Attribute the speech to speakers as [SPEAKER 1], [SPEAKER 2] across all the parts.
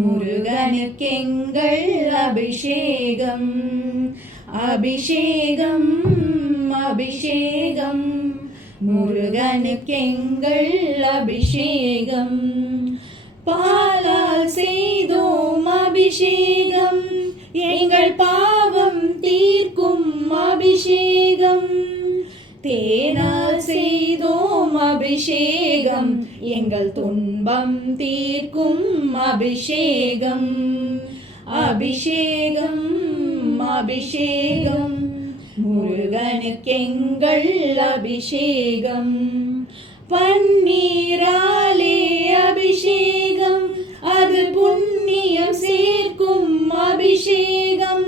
[SPEAKER 1] முருகனுக்கெங்கள் அபிஷேகம். அபிஷேகம் அபிஷேகம். முருகனுக்கெங்கள் அபிஷேகம். பாலால் செய்தோம் அபிஷேகம். எங்கள் பாவம் தீர்க்கும் அபிஷேகம். தேனால் செய்தோம் அபிஷேகம். எங்கள் துன்பம் தீர்க்கும் அபிஷேகம். அபிஷேகம் அபிஷேகம். முருகனுக்கெங்கள் அபிஷேகம். பன்னீராலே அபிஷேகம். அது புண்ணியம் சேர்க்கும் அபிஷேகம்.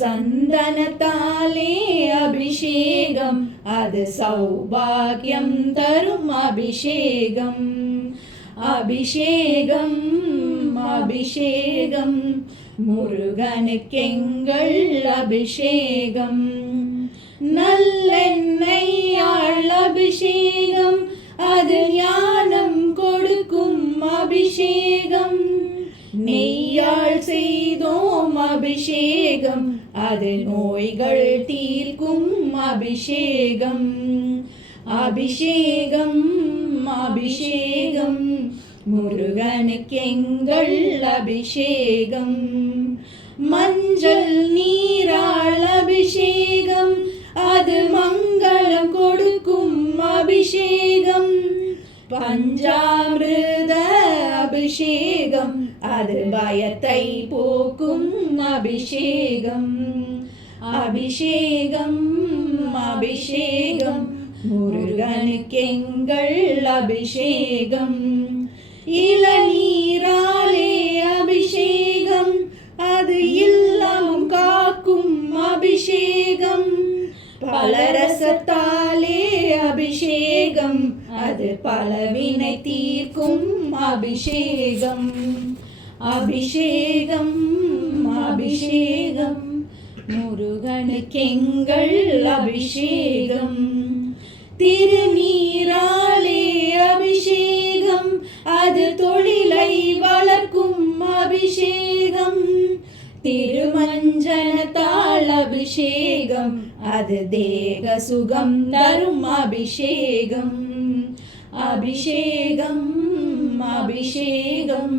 [SPEAKER 1] சந்தனத்தாலே அபிஷேகம். அது சௌபாகியம் தரும் அபிஷேகம். அபிஷேகம் அபிஷேகம். முருகனுக்கெங்கள் அபிஷேகம். நல்லெண்ணெய்யாள் அபிஷேகம். அது ஞானம் கொடுக்கும் அபிஷேகம். நெய்யாள் செய்தோம் அபிஷேகம். அது நோய்கள் தீர்க்கும் அபிஷேகம் அபிஷேகம் அபிஷேகம் முருகனுக்கெங்கள் அபிஷேகம் மஞ்சள் நீராள் அபிஷேகம் அது மங்களம் கொடுக்கும் அபிஷேகம் பஞ்சாமிருத அபிஷேகம் அது பயத்தை போக்கும் அபிஷேகம் அபிஷேகம் அபிஷேகம் முருகனுக்கெங்கள் அபிஷேகம் இளநீராலே அபிஷேகம் அது இல்லமும் காக்கும் அபிஷேகம் பலரசத்தாலே அபிஷேகம் அது பலவினை தீர்க்கும் அபிஷேகம். அபிஷேகம் அபிஷேகம். முருகனுக்கெங்கள் அபிஷேகம். திருநீராலே அபிஷேகம். அது தொழிலை வளர்க்கும் அபிஷேகம். திருமஞ்சனத்தால் அபிஷேகம். அது தேக சுகம் தரும் அபிஷேகம். அபிஷேகம் அபிஷேகம்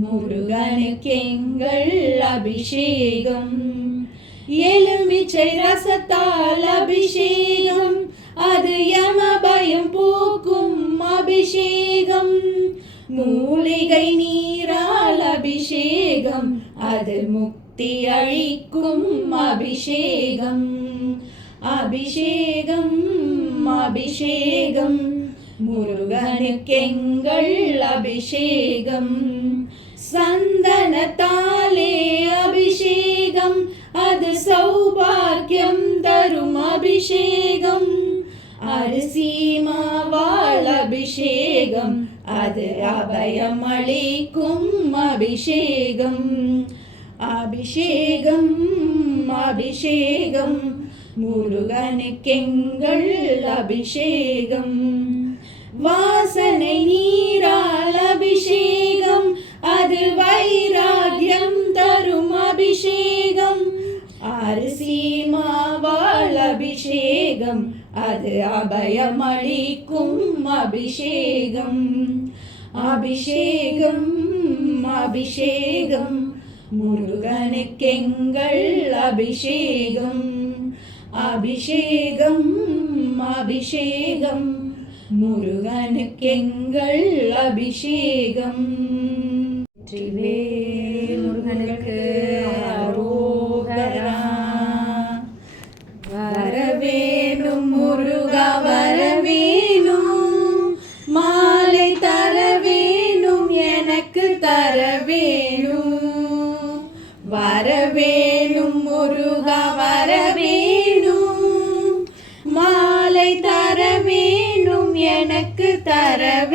[SPEAKER 1] முருகனுக்கெங்கள் அபிஷேகம் எலுமிச்சை ரசத்தால் அபிஷேகம் அது யம பயம் போக்கும் அபிஷேகம் மூலிகை நீரால் அபிஷேகம் அது முக்தி அழிக்கும் அபிஷேகம் அபிஷேகம் அபிஷேகம் முருகனுக்கெங்கள் அபிஷேகம். சந்தனத்தாலே அபிஷேகம். அது சௌபாக்கியம் தரும் அபிஷேகம். அரிசி மாவாள் அபிஷேகம். அது அபயம் அளிக்கும் அபிஷேகம். அபிஷேகம் அபிஷேகம். முருகனுக்கெங்கள் அபிஷேகம். வாசனை நீரால் அபிஷேகம். அது வைராகியம் தரும் அபிஷேகம். அரிசி மாவாள் அபிஷேகம். அது அபயமளிக்கும் அபிஷேகம். அபிஷேகம் அபிஷேகம். முருகனுக்கெங்கள் அபிஷேகம். அபிஷேகம் அபிஷேகம். முருகனுக்கெங்கள் அபிஷேகம் வெற்றிவேல்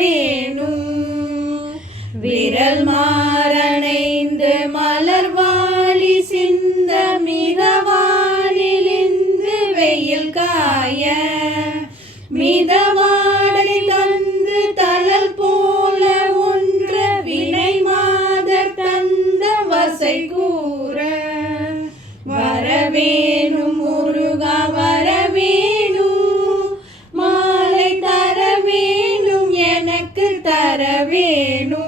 [SPEAKER 1] வேணும். விரல் மாறணைந்து மலர்வ வரவேணு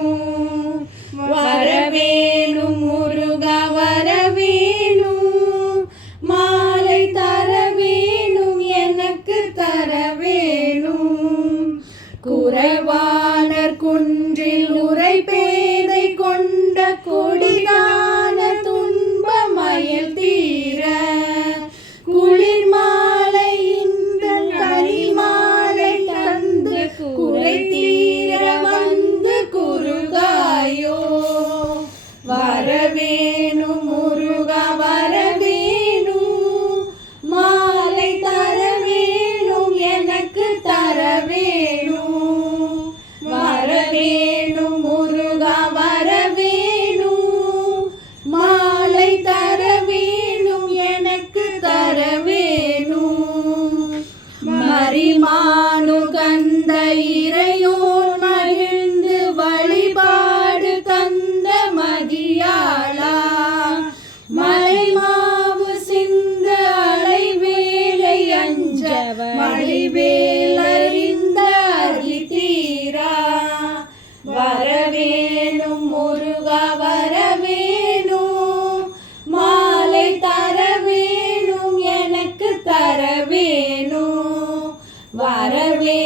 [SPEAKER 1] வரவேணு அரவே வரவேணும்
[SPEAKER 2] வரவே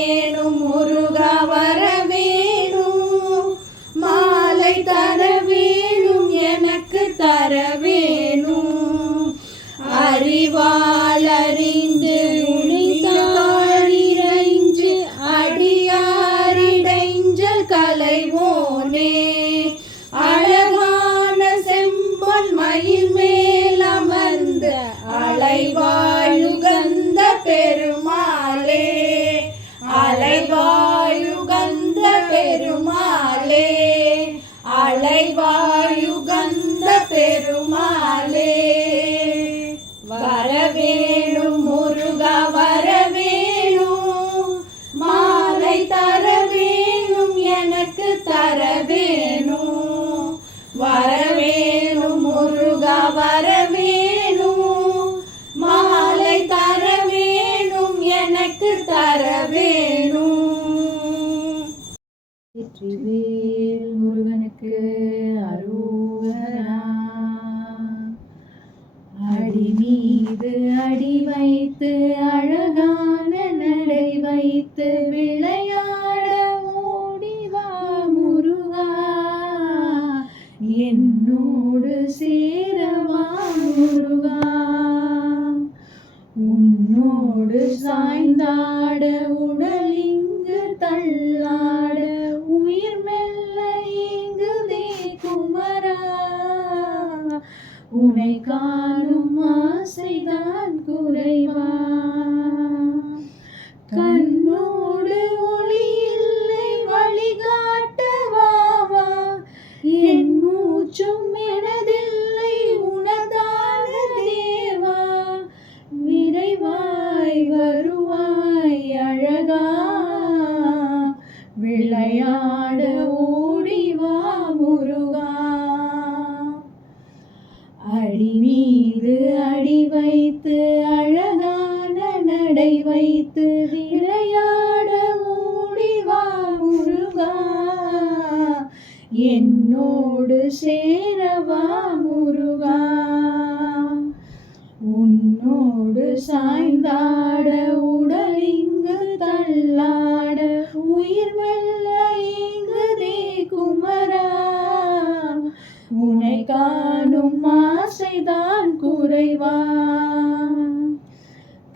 [SPEAKER 2] பாய்ந்தாட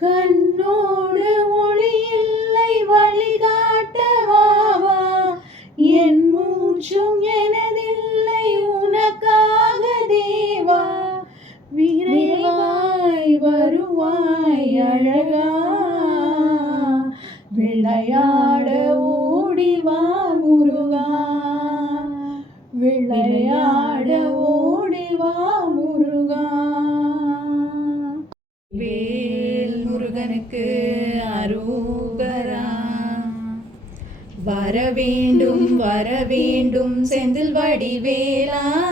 [SPEAKER 2] கண்ணோடு ஒளியில்லை வழிகாட்டவாவா என் மூச்சும் எனதில்லை உனக்காக தேவா. விரைவாய் வருவாய் அழகா.
[SPEAKER 1] விளையா வேண்டும் செந்தில் வடிவேலா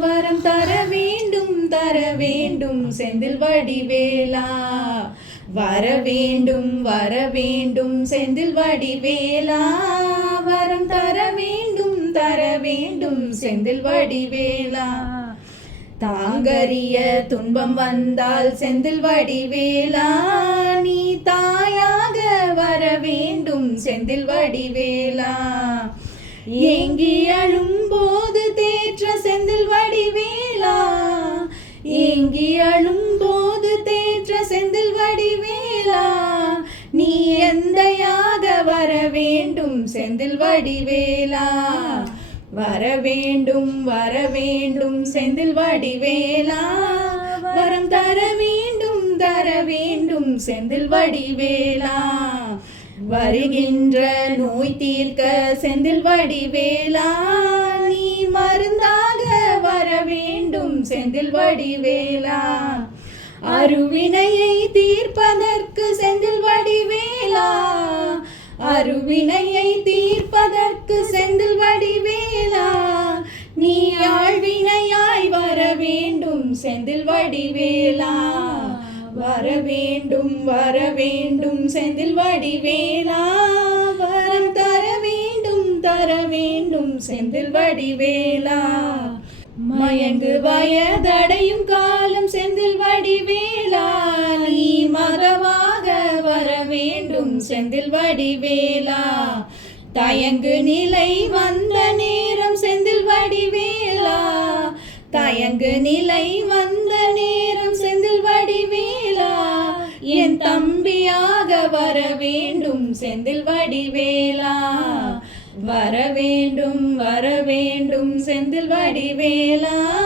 [SPEAKER 1] வரம் தர வேண்டும் தர வேண்டும் செந்தில் வடிவேலா. வர வேண்டும் வர வேண்டும் செந்தில் வடிவேலா. வரம் தர வேண்டும் தர வேண்டும் செந்தில் வடிவேலா. தாங்கறிய துன்பம் வந்தால் செந்தில் வடிவேலா. நீ தாயாக வர வேண்டும் செந்தில் வடிவேலா. ஏங்கி அழும்போது தேற்ற செந்தில் வடிவேலா. ஏங்கி அழும்போது தேற்ற செந்தில் வடிவேலா. நீ எந்தையாக வர வேண்டும் செந்தில் வடிவேலா. வர வேண்டும் வர வேண்டும் செந்தில் வடிவேலா. வரம் தர வேண்டும் தர வேண்டும் செந்தில் வடிவேலா. வருகின்ற நோய் தீர்க்க செந்தில் வடிவேலா நீ மருந்தாக வர வேண்டும் செந்தில் வடிவேலா. அருவினையை தீர்ப்பதற்கு செந்தில் வடிவேலா. அருவினையை தீர்ப்பதற்கு செந்தில் வடிவேலா. நீ ஆழ்வினையாய் வர வேண்டும் செந்தில் வடிவேலா. வர வேண்டும் வர வேண்டும் செந்தில் வடிவேலா. வரம் தர வேண்டும் தர வேண்டும் செந்தில் வடிவேலா. மயங்கு வயதடையும் காலம் செந்தில் வடிவேலா. நீ மகவாக வர வேண்டும் செந்தில் வடிவேலா. தயங்கு நிலை வந்த நேரம் செந்தில் வடிவேலா. தயங்கு நிலை வந்த தம்பியாக வர வேண்டும். செந்தில் வடிவேலா. வர வேண்டும் வர வேண்டும். செந்தில் வடிவேலா.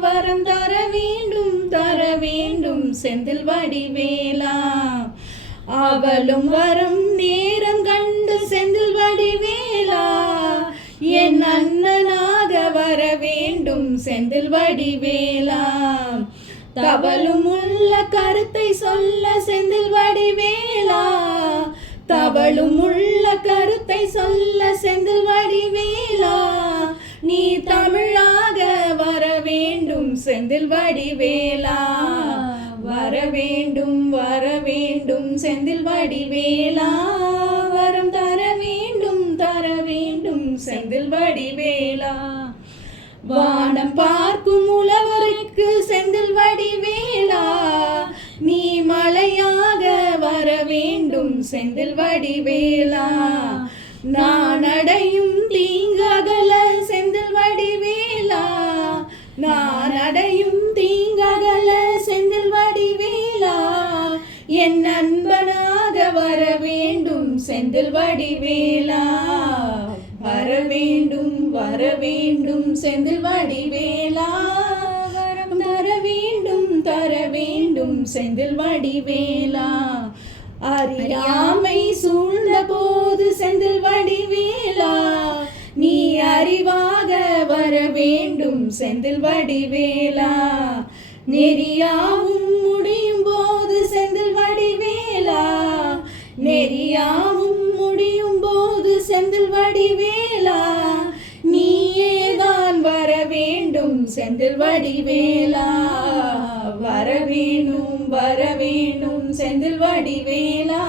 [SPEAKER 1] வரம் தர வேண்டும் தர வேண்டும். செந்தில் வடிவேலா. அவளும் வரும் நேரம் கண்டு செந்தில் வடிவேலா. என் அண்ணனாக வர வேண்டும் செந்தில் வடிவேலா. தவளும் உள்ள கருத்தை சொல்ல செந்தில் வடிவேலா. தவளும் உள்ள கருத்தை சொல்ல செந்தில் வடிவேலா. நீ தமிழாக வர வேண்டும் செந்தில் வடிவேலா. வர வேண்டும் வர வேண்டும் செந்தில் வடிவேலா. வரம் தர வேண்டும் தர வேண்டும் செந்தில் வடிவேலா. வானம் பார்க்கும் உழவருக்கு செந்தில் வடிவேலா நீ மலையாக வர வேண்டும் செந்தில் வடிவேலா. நான் அடையும் தீங்ககல செந்தில் வடிவேலா நான் அடையும் தீங்ககல செந்தில் வடிவேலா. என் நண்பனாக வர வேண்டும் செந்தில் வடிவேலா. வர வேண்டும் வர வேண்டும் செந்தில் வடிவேலா. செந்தில் வடிவேலா அறியாமை சூழ்ந்த போது செந்தில் வடிவேலா நீ அறிவாக வர வேண்டும் செந்தில் வடிவேலா நெறியாவும் முடியும் போது செந்தில் வடிவேலா நெறியாவும் முடியும் போது செந்தில் வடிவேலா நீயேதான் வர வேண்டும் செந்தில் வடிவேலா வர வேணும் வர வேணும் செந்தில் வடிவேலா.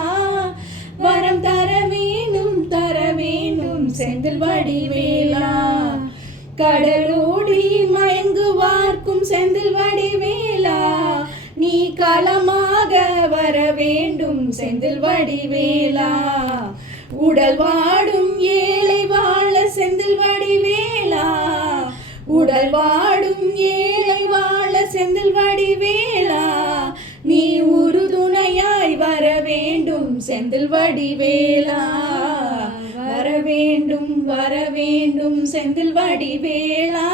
[SPEAKER 1] வரம் தர வேணும் தர வேணும் செந்தில் வடிவேலா. கடலோடி மயங்குவார்க்கும் செந்தில் வடிவேலா. நீ களமாக வர வேண்டும் செந்தில் வடிவேலா. உடல் வாடும் ஏழை வடிவேலா வர வேண்டும் வர வேண்டும் செந்தில் வடிவேலா.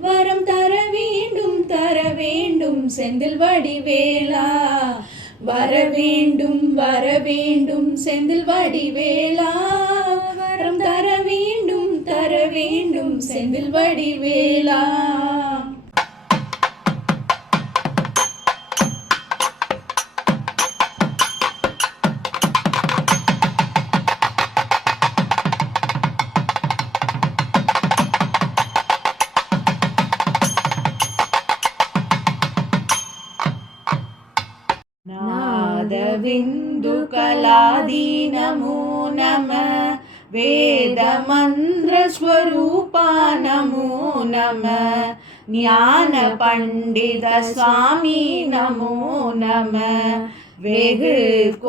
[SPEAKER 1] வரம் தர வேண்டும் தர வேண்டும் செந்தில் வடிவேலா. வர வேண்டும் வர வேண்டும் செந்தில் வடிவேலா. வரம் தர வேண்டும் தர வேண்டும் செந்தில் வடிவேலா. वेदमन्त्रस्वरूपा नमो नमः ज्ञानपण्डितस्वामी नमो नमः वेगकोडी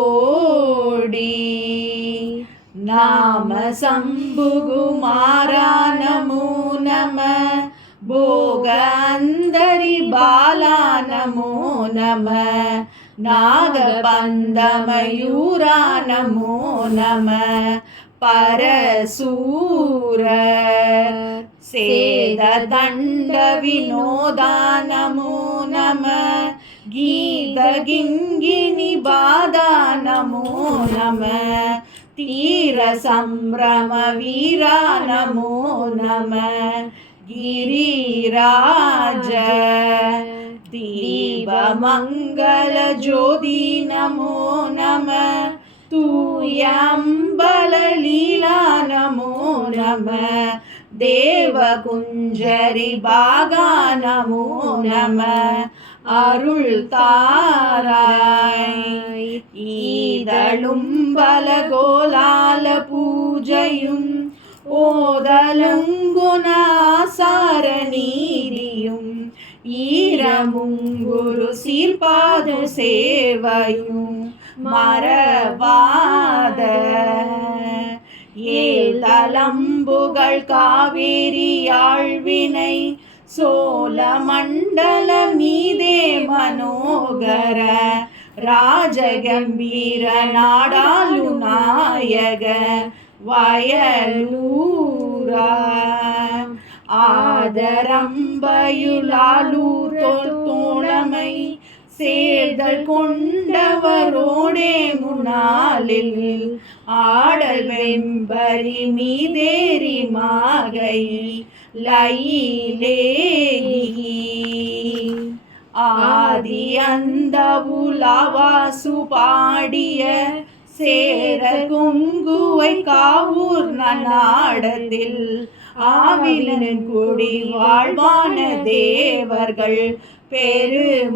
[SPEAKER 1] नाम शम्भुगुमारा नमो नमः भोगान्दरि बाला नमो नमः नागपन्दमयूरा नमो नमः परसूर सेददण्डविनोदा नमो नमः गीतगिङ्गिनि बाधा नमो नमः तीरसम्भ्रमवीरा नमो नमः गिरिराज दीपमङ्गलज्योति नमो नमः तूयम्बललीला नमो नमः देवकुञ्जरि बागा नमो नमः அருள் தாராய் ஈதழும் பலகோலால பூஜையும் ஓதலுங்குணாசார நீதியும் ஈரமுங்குரு சீர்பாது சேவையும் மறவாத. ஏல் தலம்புகள் காவேரி ஆழ்வினை சோழ மண்டல மீதே மனோகர. ராஜகம்பீர நாடாளு நாயக. வயலூரா. ஆதரம்பயுலாலூர் தோழமை. சேர்தல் கொண்டவரோடே முன்னாளில் ஆடல் வெம்பரி மீதேறி மாகை லைலேகி ஆதி அந்த உலாவாசு பாடிய சேர குங்குவை காவூர் நாடத்தில் ஆவிலன் குடி வாழ்வான தேவர்கள் பெருமாளே.